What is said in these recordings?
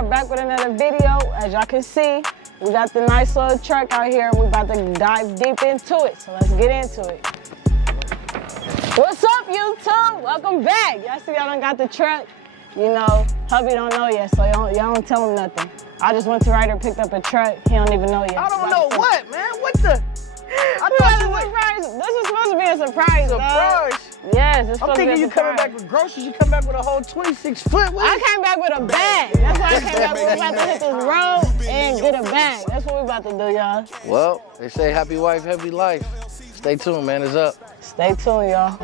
are back with another video. As y'all can see, we got the nice little truck out here. We about to dive deep into it, so let's get into it. What's up, YouTube? Welcome back. Y'all see y'all done got the truck. You know, hubby don't know yet, so y'all don't tell him nothing. I just went to Ryder, picked up a truck. He don't even know yet. I don't know what, man. What the? I thought you surprise. This is supposed to be a surprise. Surprise? Yes, it's supposed to be a surprise. I'm thinking you coming back with groceries. You come back with a whole 26-foot. I came back with a bag. That's why I came back. We're about to hit this road and get a bag. That's what we about to do, y'all. Well, they say happy wife, happy life. Stay tuned, man. It's up. Stay tuned, y'all.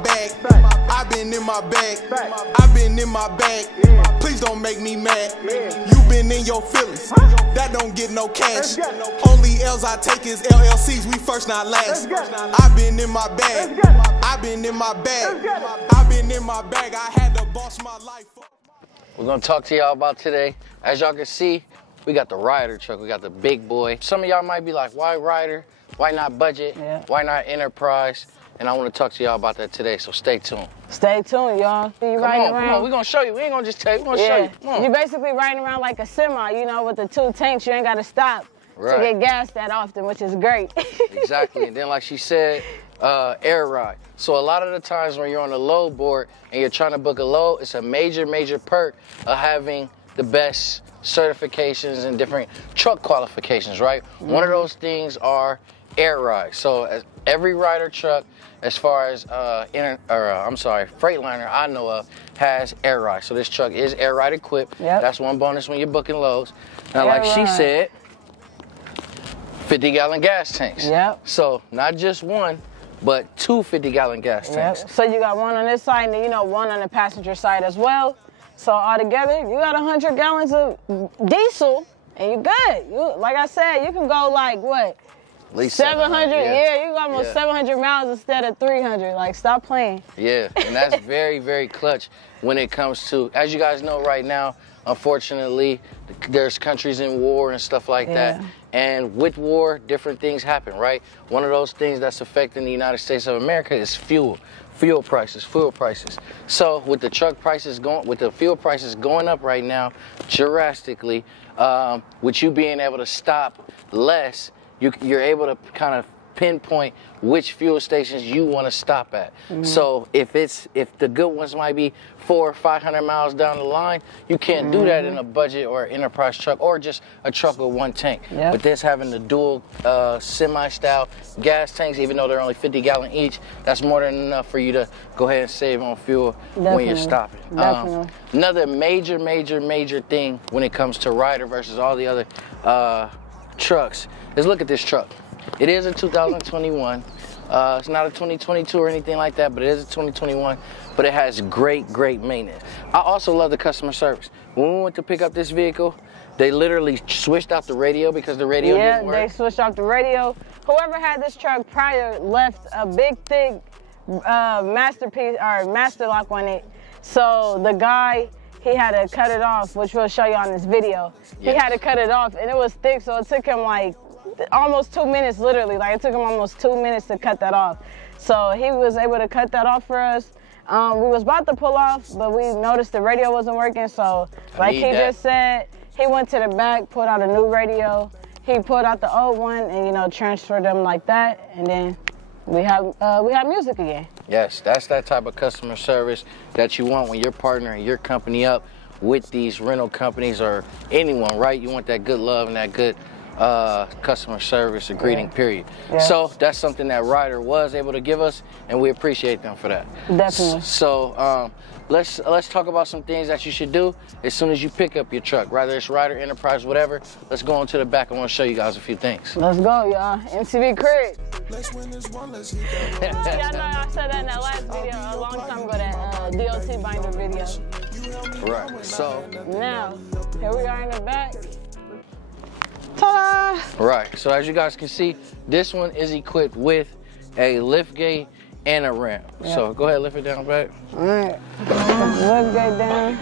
I've been in my bag. I've been in my bag. Please don't make me mad. You been in your feelings. That don't get no cash. Only L's I take is LLCs. We first, not last. I've been in my bag. I've been in my bag. I've been in my bag. I had to boss my life up. We're gonna talk to y'all about today. As y'all can see, we got the Ryder truck. We got the big boy. Some of y'all might be like, why Ryder? Why not budget? Yeah. Why not enterprise? And I want to talk to y'all about that today, so stay tuned. Stay tuned, y'all. You riding around. Come on, we're going to show you. We ain't going to just tell you. We're going to show you. Come on. You're basically riding around like a semi, you know, with the 2 tanks. You ain't got to stop to get gas that often, which is great. Exactly. And then, like she said, air ride. So a lot of the times when you're on a load board and you're trying to book a load, it's a major, major perk of having the best certifications and different truck qualifications, right? One of those things are air ride. So as every Ryder truck, as far as Freightliner I know of, has air ride. So this truck is air ride equipped. Yep. That's one bonus when you're booking loads. Now, like she said, 50-gallon gas tanks. Yep. So not just one, but 2 50-gallon gas tanks. So you got one on this side and, you know, one on the passenger side as well. So altogether, you got 100 gallons of diesel and you're good. Like I said, you can go like, what? At least 700, yeah, you got almost 700 miles instead of 300. Like, stop playing. Yeah, and that's very, very clutch when it comes to, as you guys know right now, unfortunately, there's countries in war and stuff like that. And with war, different things happen, right? One of those things that's affecting the United States of America is fuel prices. So with the truck prices with the fuel prices going up right now drastically, with you being able to stop less, you're able to kind of pinpoint which fuel stations you want to stop at. So if the good ones might be 400 or 500 miles down the line, you can't do that in a budget or enterprise truck or just a truck with 1 tank. But this having the dual semi-style gas tanks, even though they're only 50-gallon each, that's more than enough for you to go ahead and save on fuel when you're stopping. Another major thing when it comes to Ryder versus all the other trucks is look at this truck. It is a 2021. It's not a 2022 or anything like that, but it is a 2021. But it has great maintenance. I also love the customer service. When we went to pick up this vehicle, they literally switched out the radio because the radio didn't work. Yeah, they switched out the radio. Whoever had this truck prior left a big, thick masterpiece or master lock on it. So the guy, he had to cut it off, which we'll show you on this video. He had to cut it off, and it was thick, so it took him like almost 2 minutes, literally. Like, it took him almost 2 minutes to cut that off. So he was able to cut that off for us. We was about to pull off, but we noticed the radio wasn't working. So like he just said, he went to the back, pulled out a new radio. He pulled out the old one and, you know, transferred them like that. And then we have music again. Yes, that's that type of customer service that you want when you're partnering your company up with these rental companies or anyone, right? You want that good love and that good customer service or greeting, period. So that's something that Ryder was able to give us, and we appreciate them for that. Definitely. So let's talk about some things that you should do as soon as you pick up your truck, whether it's Ryder, Enterprise, whatever. Let's go into the back. I want to show you guys a few things. Let's go, y'all. MTV Crib. Y'all know I said that in that last video a long time ago, that DOT binder video. Right. So now here we are in the back. Ta-da! Right, so as you guys can see, this one is equipped with a lift gate and a ramp. So go ahead, lift it down back. All right, lift gate down.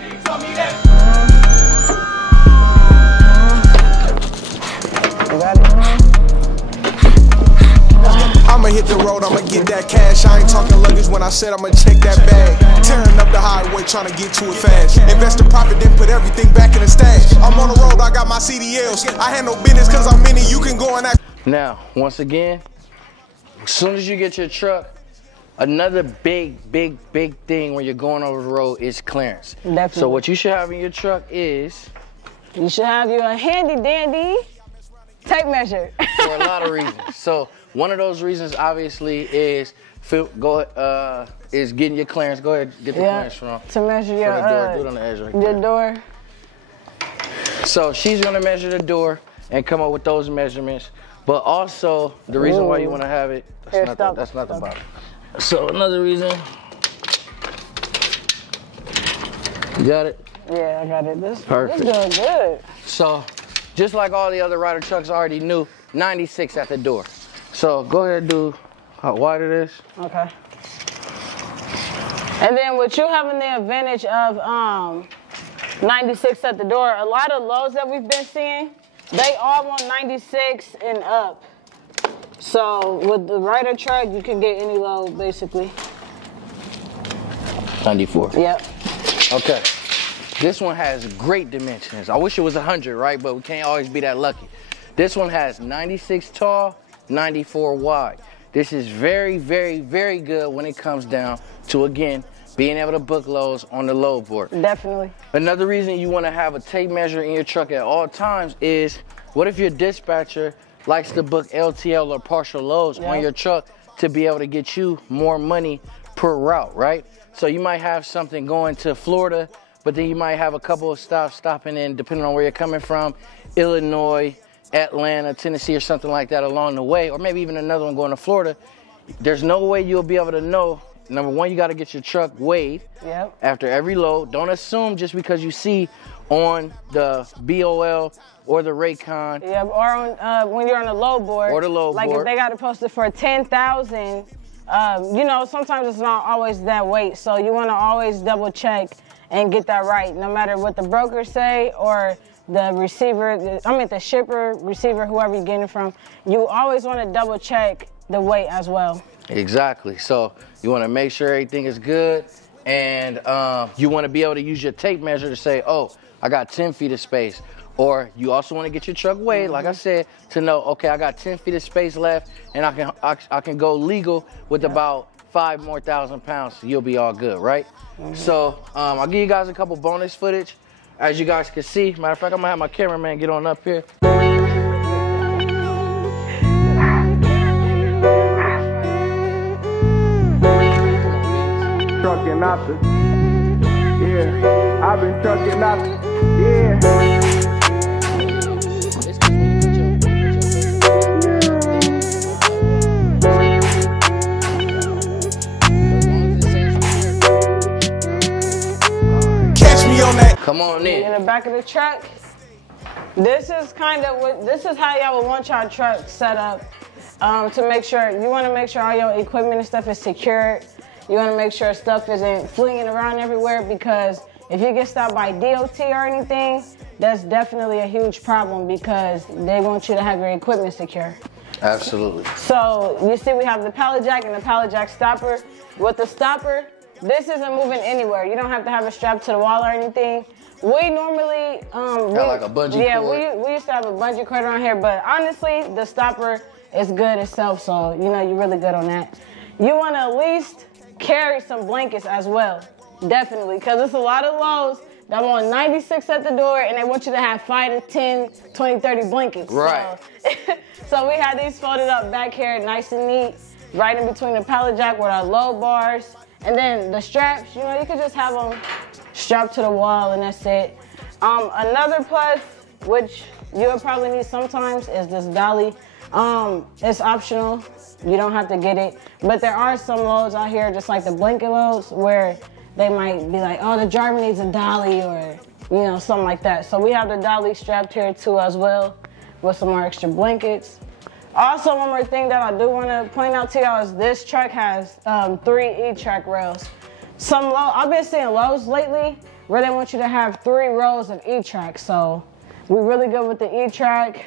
Got it. I'ma hit the road, I'ma get that cash. I ain't talking luggage when I said I'ma check that bag. Tearing up the highway, trying to get to it fast. Invest the profit, then put everything back in the stash. I'm on the road my CDLs. I handle business cause I'm many, you can go and act. Now, once again, as soon as you get your truck, another big thing when you're going over the road is clearance. Definitely. So what you should have in your truck is? You should have you a handy dandy tape measure. For a lot of reasons. So one of those reasons obviously is getting your clearance. Go ahead, get the clearance from. To measure your door. Do it on the edge right your there. door. So she's gonna measure the door and come up with those measurements. But also the reason why you want to have it, that's not the bottom. So another reason. You got it? Yeah, I got it. This Perfect. This doing good. So just like all the other Ryder trucks already knew, 96 at the door. So go ahead and do how wide it is. Okay. And then with you having the advantage of 96 at the door, a lot of lows that we've been seeing, they all want 96 and up. So with the Ryder truck, you can get any load basically. 94. Yep. Okay. This one has great dimensions. I wish it was 100, right? But we can't always be that lucky. This one has 96 tall, 94 wide. This is very good when it comes down to, again, being able to book loads on the load board. Definitely. Another reason you want to have a tape measure in your truck at all times is, what if your dispatcher likes to book LTL or partial loads on your truck to be able to get you more money per route, right? So you might have something going to Florida, but then you might have a couple of stops stopping in, depending on where you're coming from, Illinois, Atlanta, Tennessee, or something like that along the way, or maybe even another one going to Florida. There's no way you'll be able to know. Number one, you got to get your truck weighed after every load. Don't assume just because you see on the BOL or the Raycon. Yeah, or on, when you're on the load board. Or the load board. Like if they got it posted for 10,000, you know, sometimes it's not always that weight. So you want to always double check and get that right, no matter what the brokers say or the receiver, the shipper, receiver, whoever you're getting it from. You always want to double check the weight as well. Exactly. So you want to make sure everything is good, and you want to be able to use your tape measure to say, oh, I got 10 feet of space. Or you also want to get your truck weighed, like I said, to know, okay, I got 10 feet of space left, and I can go legal with about 5,000 pounds. So you'll be all good, right? So I'll give you guys a couple bonus footage. As you guys can see, matter of fact, I'm gonna have my cameraman get on up here. Trucking out the, yeah, I've been trucking out the, yeah. Come on in. In the back of the truck, this is how y'all would want y'all truck set up to make sure, you want to make sure all your equipment and stuff is secured. You want to make sure stuff isn't flinging around everywhere, because if you get stopped by DOT or anything, that's definitely a huge problem because they want you to have your equipment secure. Absolutely. So you see we have the pallet jack and the pallet jack stopper. With the stopper, this isn't moving anywhere. You don't have to have it strapped to the wall or anything. We normally, like a bungee cord. we used to have a bungee cord around here, but honestly, the stopper is good itself, so you know you're really good on that. You want to at least carry some blankets as well, definitely, because it's a lot of loads that want 96 at the door, and they want you to have 5 to 10, 20, 30 blankets. Right. So we had these folded up back here, nice and neat, right in between the pallet jack with our load bars. And then the straps, you know, you could just have them strapped to the wall and that's it. Another plus, which you'll probably need sometimes, is this dolly. It's optional, you don't have to get it. But there are some loads out here, just like the blanket loads, where they might be like, oh, the driver needs a dolly, or, you know, something like that. So we have the dolly strapped here too as well, with some more extra blankets. Also, one more thing that I do want to point out to y'all is this truck has 3 E-track rails. I've been seeing lows lately where they want you to have 3 rows of E-track. So we're really good with the E-track.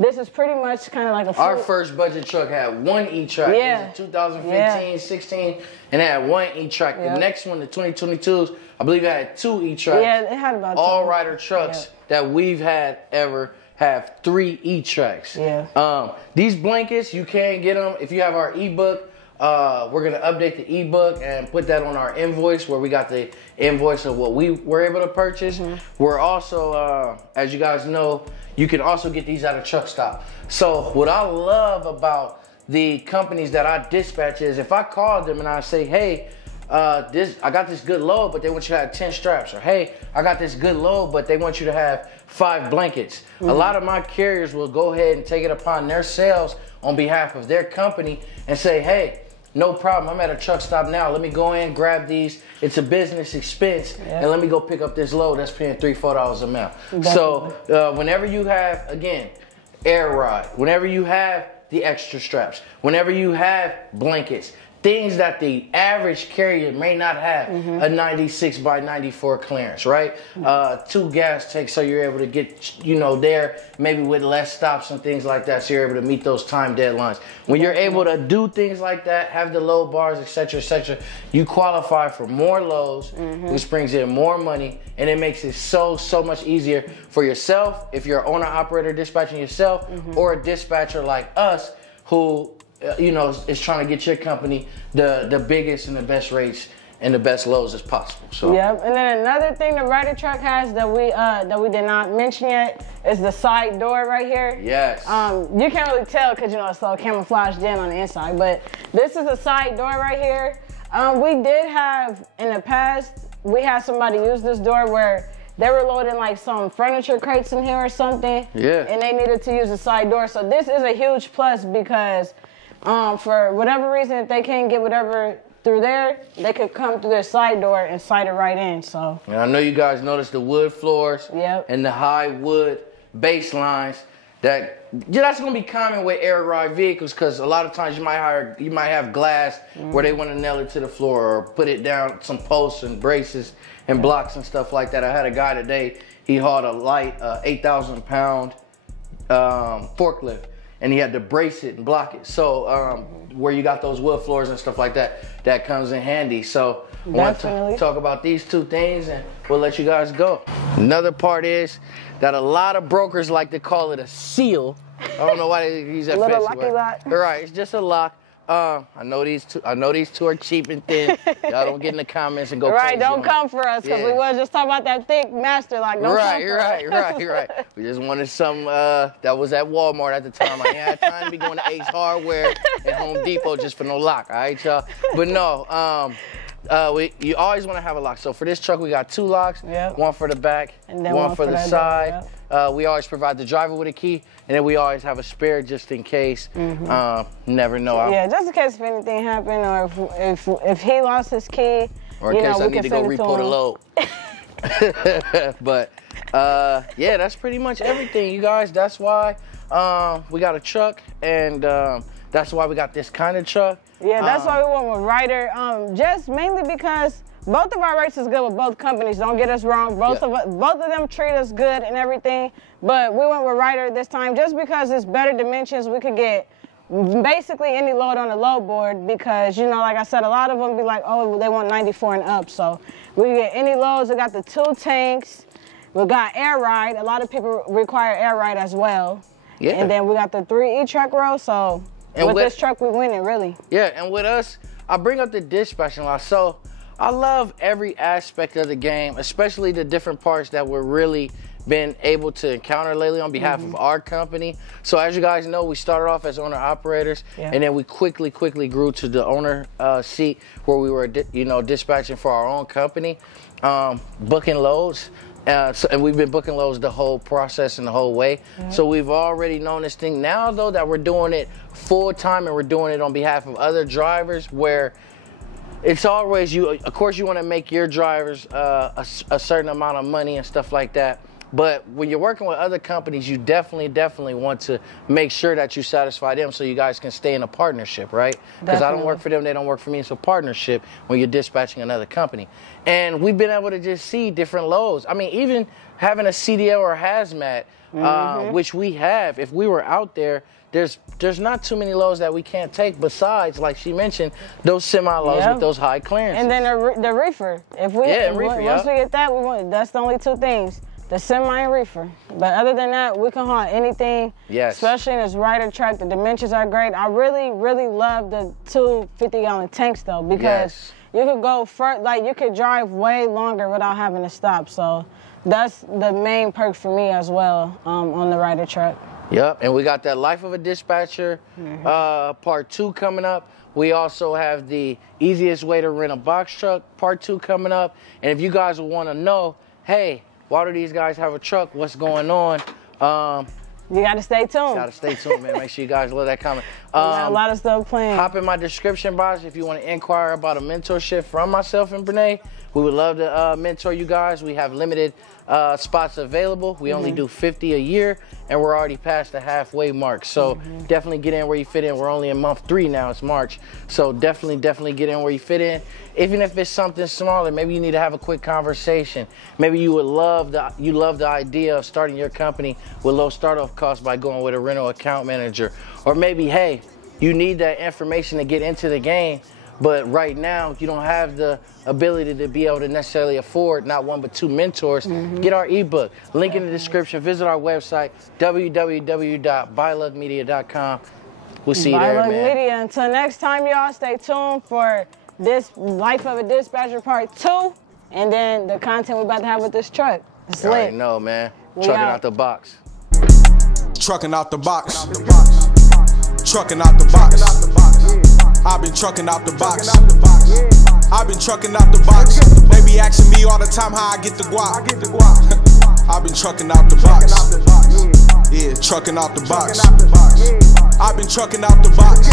This is pretty much kind of like a Our first budget truck had one E-Track. Yeah. It was 2015, 16, and it had one E-Track. The next one, the 2022s, I believe it had two E-Tracks. Yeah, it had about all two. rider trucks that we've had ever have 3 E-Tracks. Yeah. These blankets, you can get them if you have our ebook. We're gonna update the ebook and put that on our invoice where we got the invoice of what we were able to purchase. We're also, as you guys know, you can also get these at a truck stop. So what I love about the companies that I dispatch is if I call them and I say, hey, I got this good load, but they want you to have 10 straps. Or hey, I got this good load, but they want you to have 5 blankets. A lot of my carriers will go ahead and take it upon their sales on behalf of their company and say, hey, no problem, I'm at a truck stop now. Let me go in, grab these. It's a business expense, and let me go pick up this load that's paying $3, $4 a mile. Definitely. So whenever you have, again, air ride, whenever you have the extra straps, whenever you have blankets, things that the average carrier may not have, a 96 by 94 clearance, right? 2 gas tanks, so you're able to get, there maybe with less stops and things like that, so you're able to meet those time deadlines. When you're able to do things like that, have the load bars, etc., you qualify for more loads, which brings in more money, and it makes it so much easier for yourself, if you're an owner-operator dispatching yourself, or a dispatcher like us, who is trying to get your company the biggest and the best rates and the best loads as possible. So yep. And then another thing the rider truck has that we did not mention yet is the side door right here. Yes. You can't really tell because it's so camouflaged in on the inside, but this is a side door right here. We did have in the past, we had somebody use this door where they were loading like some furniture crates in here or something. Yeah. And they needed to use the side door. So this is a huge plus because for whatever reason, if they can't get whatever through there, they could come through their side door and slide it right in. So. And I know you guys noticed the wood floors and the high wood base lines. That's gonna be common with air ride vehicles because a lot of times you might have glass where they want to nail it to the floor or put it down some posts and braces and blocks and stuff like that. I had a guy today. He hauled a light 8,000 pound forklift. And he had to brace it and block it. So where you got those wood floors and stuff like that, that comes in handy. So I want to talk about these 2 things and we'll let you guys go. Another part is that a lot of brokers like to call it a seal. I don't know why they use that fancy lucky word. lock. Right, it's just a lock. I know these two are cheap and thin. Y'all don't get in the comments and go crazy. Right, don't come for us because we was just talking about that thick master lock. Don't come for us. Right. We just wanted some that was at Walmart at the time. I ain't had time to be going to Ace Hardware and Home Depot just for no lock. All right, y'all. But no, you always want to have a lock. So for this truck, we got 2 locks. One for the back, and then one for the side. We always provide the driver with a key, and then we always have a spare just in case. Never know. Yeah, just in case if anything happened, or if he lost his key, or in case I need to go repo the load. But yeah, that's pretty much everything, you guys. That's why we got a truck, and that's why we got this kind of truck. Yeah, that's why we went with Ryder. Just mainly because both of our rates is good with both companies. Don't get us wrong. Both of them treat us good and everything. But we went with Ryder this time just because it's better dimensions. We could get basically any load on the load board because, like I said, a lot of them be like, oh, they want 94 and up. So we can get any loads. We got the 2 tanks. We got air ride. A lot of people require air ride as well. Yeah. And then we got the 3 E-Truck rows. So with this truck, we winning, really. Yeah, and with us, I bring up the dispatching lot. So I love every aspect of the game, especially the different parts that we're really been able to encounter lately on behalf of our company. So as you guys know, we started off as owner operators, and then we quickly grew to the owner seat where we were, dispatching for our own company, booking loads. And we've been booking loads the whole process and the whole way. So we've already known this thing. Now, though, that we're doing it full time and we're doing it on behalf of other drivers where it's always of course you want to make your drivers a certain amount of money and stuff like that. But when you're working with other companies, you definitely want to make sure that you satisfy them so you guys can stay in a partnership, right? Because I don't work for them, they don't work for me. It's a partnership when you're dispatching another company. And we've been able to just see different loads. I mean, even having a CDL or a hazmat, which we have, if we were out there, there's not too many loads that we can't take besides, like she mentioned, those semi-loads with those high clearances. And then the reefer. If we once we get that, that's the only two things. The semi and reefer. But other than that, we can haul anything. Yes. Especially in this Ryder truck. The dimensions are great. I really love the 2 50-gallon tanks though, because you could go you could drive way longer without having to stop. So that's the main perk for me as well on the Ryder truck. Yep, and we got that Life of a Dispatcher part 2 coming up. We also have the easiest way to rent a box truck part 2 coming up. And if you guys want to know, hey, why do these guys have a truck? What's going on? You got to stay tuned. Got to stay tuned, man. Make sure you guys love that comment. We got a lot of stuff planned. Hop in my description box if you want to inquire about a mentorship from myself and Brene. We would love to mentor you guys. We have limited spots available. We only do 50 a year, and we're already past the halfway mark. So definitely get in where you fit in. We're only in month 3 now. It's March. So definitely get in where you fit in. Even if it's something smaller, maybe you need to have a quick conversation. Maybe you would love the idea of starting your company with low startup costs by going with a rental account manager. Or maybe, hey, you need that information to get into the game, but right now you don't have the ability to be able to necessarily afford not 1 but 2 mentors. Get our ebook. Link in the description. Visit our website, www.byluckmedia.com. We'll see you there, man. Media. Until next time, y'all, stay tuned for this Life of a Dispatcher part 2, and then the content we're about to have with this truck. It's lit. I already know, man. Trucking out the box. Trucking out the box. Trucking out the box. I've been trucking out the box. I've been trucking out the box. They be asking me all the time how I get the guap. I've been trucking out the box. Yeah, trucking out the box. I've been trucking out the box.